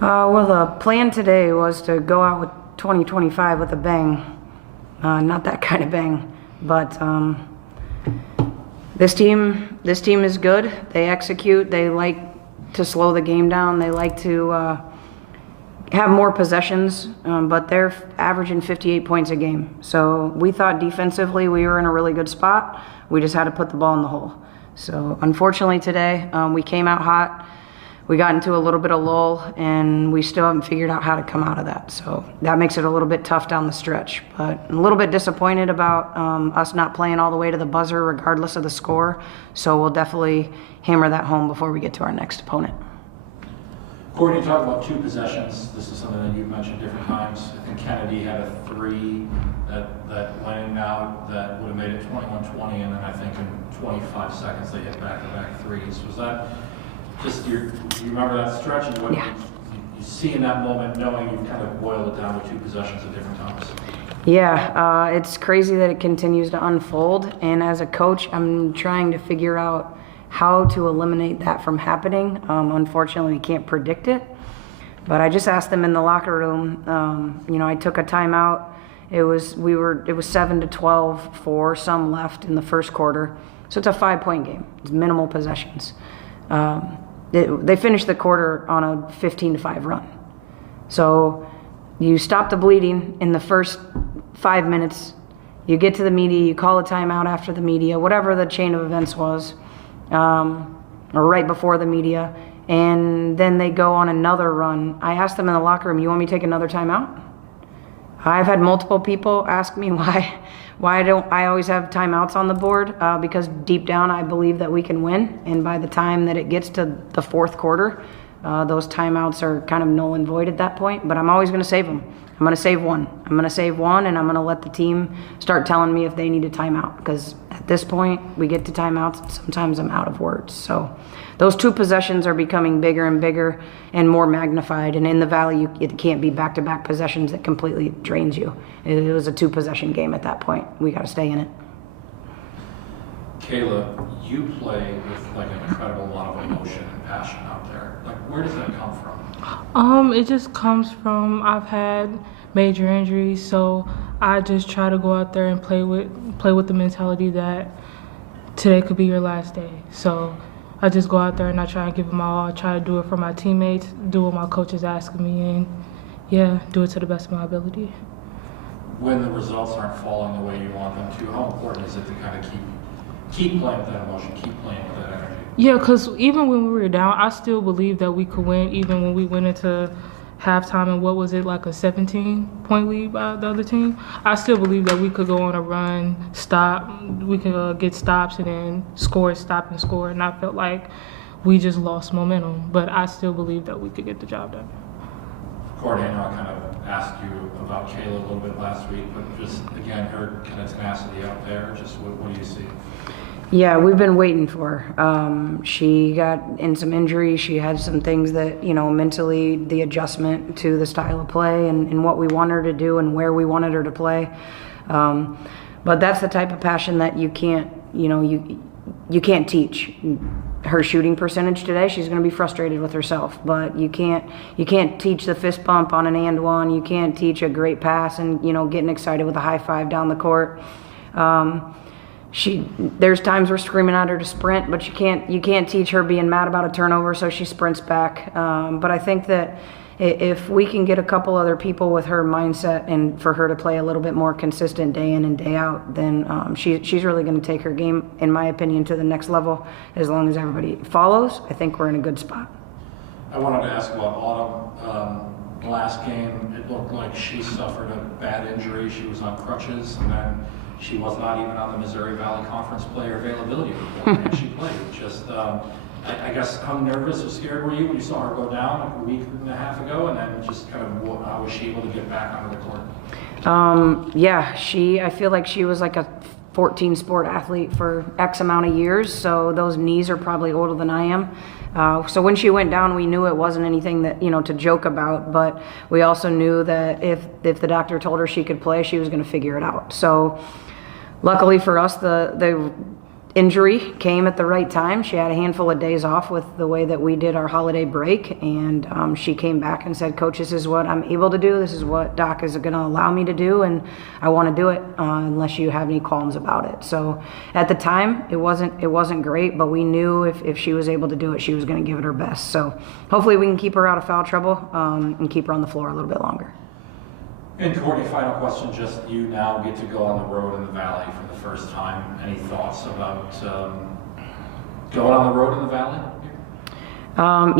Well, the plan today was to go out with 2025 with a bang. Not that kind of bang, but this team is good. They execute. They like to slow the game down. They like to have more possessions, but they're averaging 58 points a game. So we thought defensively we were in a really good spot. We just had to put the ball in the hole. So unfortunately today we came out hot. We got into a little bit of lull, and we still haven't figured out how to come out of that. So that makes it a little bit tough down the stretch. But I'm a little bit disappointed about us not playing all the way to the buzzer regardless of the score. So we'll definitely hammer that home before we get to our next opponent. Courtney, you talked about two possessions. This is something that you've mentioned different times. I think Kennedy had a three that went in and out that would have made it 21-20, and then I think in 25 seconds they hit back-to-back threes. Was that just you remember that stretch and what you see in that moment, knowing you've kind of boiled it down to two possessions at different times? Yeah, it's crazy that it continues to unfold, and as a coach, I'm trying to figure out how to eliminate that from happening. Unfortunately, we can't predict it, but I just asked them in the locker room. I took a timeout. It was 7-12 for some left in the first quarter, so it's a 5-point game. It's minimal possessions. They finished the quarter on a 15-5 run. So you stop the bleeding in the first 5 minutes. You get to the media, you call a timeout after the media, whatever the chain of events was, or right before the media, and then they go on another run. I asked them in the locker room, you want me to take another timeout? I've had multiple people ask me why don't I always have timeouts on the board, because deep down I believe that we can win, and by the time that it gets to the fourth quarter, those timeouts are kind of null and void at that point, but I'm always going to save them. I'm going to save one. I'm going to save one, and I'm going to let the team start telling me if they need a timeout, because at this point we get to timeouts and sometimes I'm out of words. So those two possessions are becoming bigger and bigger and more magnified, and in the Valley it can't be back-to-back possessions that completely drains you. It was a two-possession game at that point. We got to stay in it. Kayla, you play with like an incredible amount of emotion and passion out there. Like, where does that come from? It just comes from I've had major injuries, so I just try to go out there and play with the mentality that today could be your last day. So I just go out there and I try and give it my all. I try to do it for my teammates, do what my coach is asking me, and do it to the best of my ability. When the results aren't falling the way you want them to, how important is it to kind of keep playing with that emotion, keep playing with that energy? Yeah, because even when we were down, I still believed that we could win, even when we went into halftime and what was it, like a 17-point lead by the other team. I still believe that we could go on a run, we could get stops and then stop and score, and I felt like we just lost momentum, but I still believe that we could get the job done. Courtney, I know I kind of asked you about Kayla a little bit last week, but just again, her kind of tenacity out there, just what do you see? Yeah, we've been waiting for her. She got in some injuries. She had some things that, mentally, the adjustment to the style of play and what we want her to do and where we wanted her to play. But that's the type of passion that you can't, you can't teach. Her shooting percentage today, she's going to be frustrated with herself, but you can't teach the fist bump on an and one. You can't teach a great pass and, getting excited with a high five down the court. There's times we're screaming at her to sprint, but you can't teach her being mad about a turnover, so she sprints back. But I think that if we can get a couple other people with her mindset and for her to play a little bit more consistent day in and day out, then she's really going to take her game, in my opinion, to the next level. As long as everybody follows, I think we're in a good spot. I wanted to ask about Autumn. Last game, it looked like she suffered a bad injury. She was on crutches, and then she was not even on the Missouri Valley Conference player availability report, and she played. Just, I guess, how nervous or scared were you when you saw her go down like a week and a half ago, and then just kind of how was she able to get back onto the court? Yeah, I feel like she was like a 14-sport athlete for X amount of years, so those knees are probably older than I am. So when she went down, we knew it wasn't anything that, to joke about, but we also knew that if the doctor told her she could play, she was going to figure it out. So luckily for us, the injury came at the right time. She had a handful of days off with the way that we did our holiday break, and she came back and said, Coach, this is what I'm able to do. This is what Doc is going to allow me to do, and I want to do it unless you have any qualms about it. So at the time, it wasn't great, but we knew if she was able to do it, she was going to give it her best. So hopefully we can keep her out of foul trouble and keep her on the floor a little bit longer. And Courtney, final question, just you now get to go on the road in the Valley for the first time. Any thoughts about going on the road in the Valley?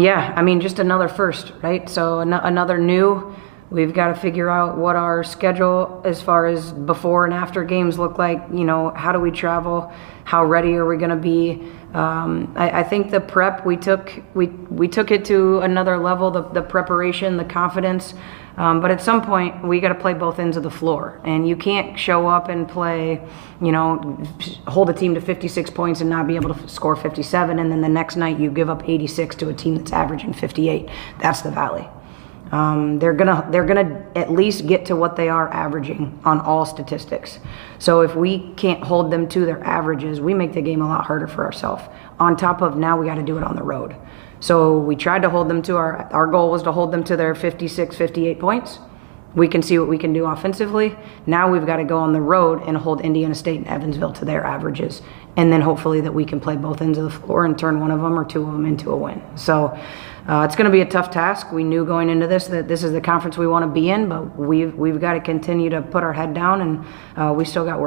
Yeah, I mean, just another first, right? So another new, we've got to figure out what our schedule as far as before and after games look like. You know, how do we travel? How ready are we going to be? I think the prep, we took it to another level, the preparation, the confidence. But at some point, we got to play both ends of the floor. And you can't show up and play, you know, hold a team to 56 points and not be able to score 57. And then the next night you give up 86 to a team that's averaging 58. That's the Valley. They're gonna at least get to what they are averaging on all statistics. So if we can't hold them to their averages, we make the game a lot harder for ourselves. On top of now we got to do it on the road. So we tried to hold them to our goal was to hold them to their 56, 58 points. We can see what we can do offensively. Now we've got to go on the road and hold Indiana State and Evansville to their averages. And then hopefully that we can play both ends of the floor and turn one of them or two of them into a win. So it's going to be a tough task. We knew going into this that this is the conference we want to be in, but we've got to continue to put our head down, and we still got work.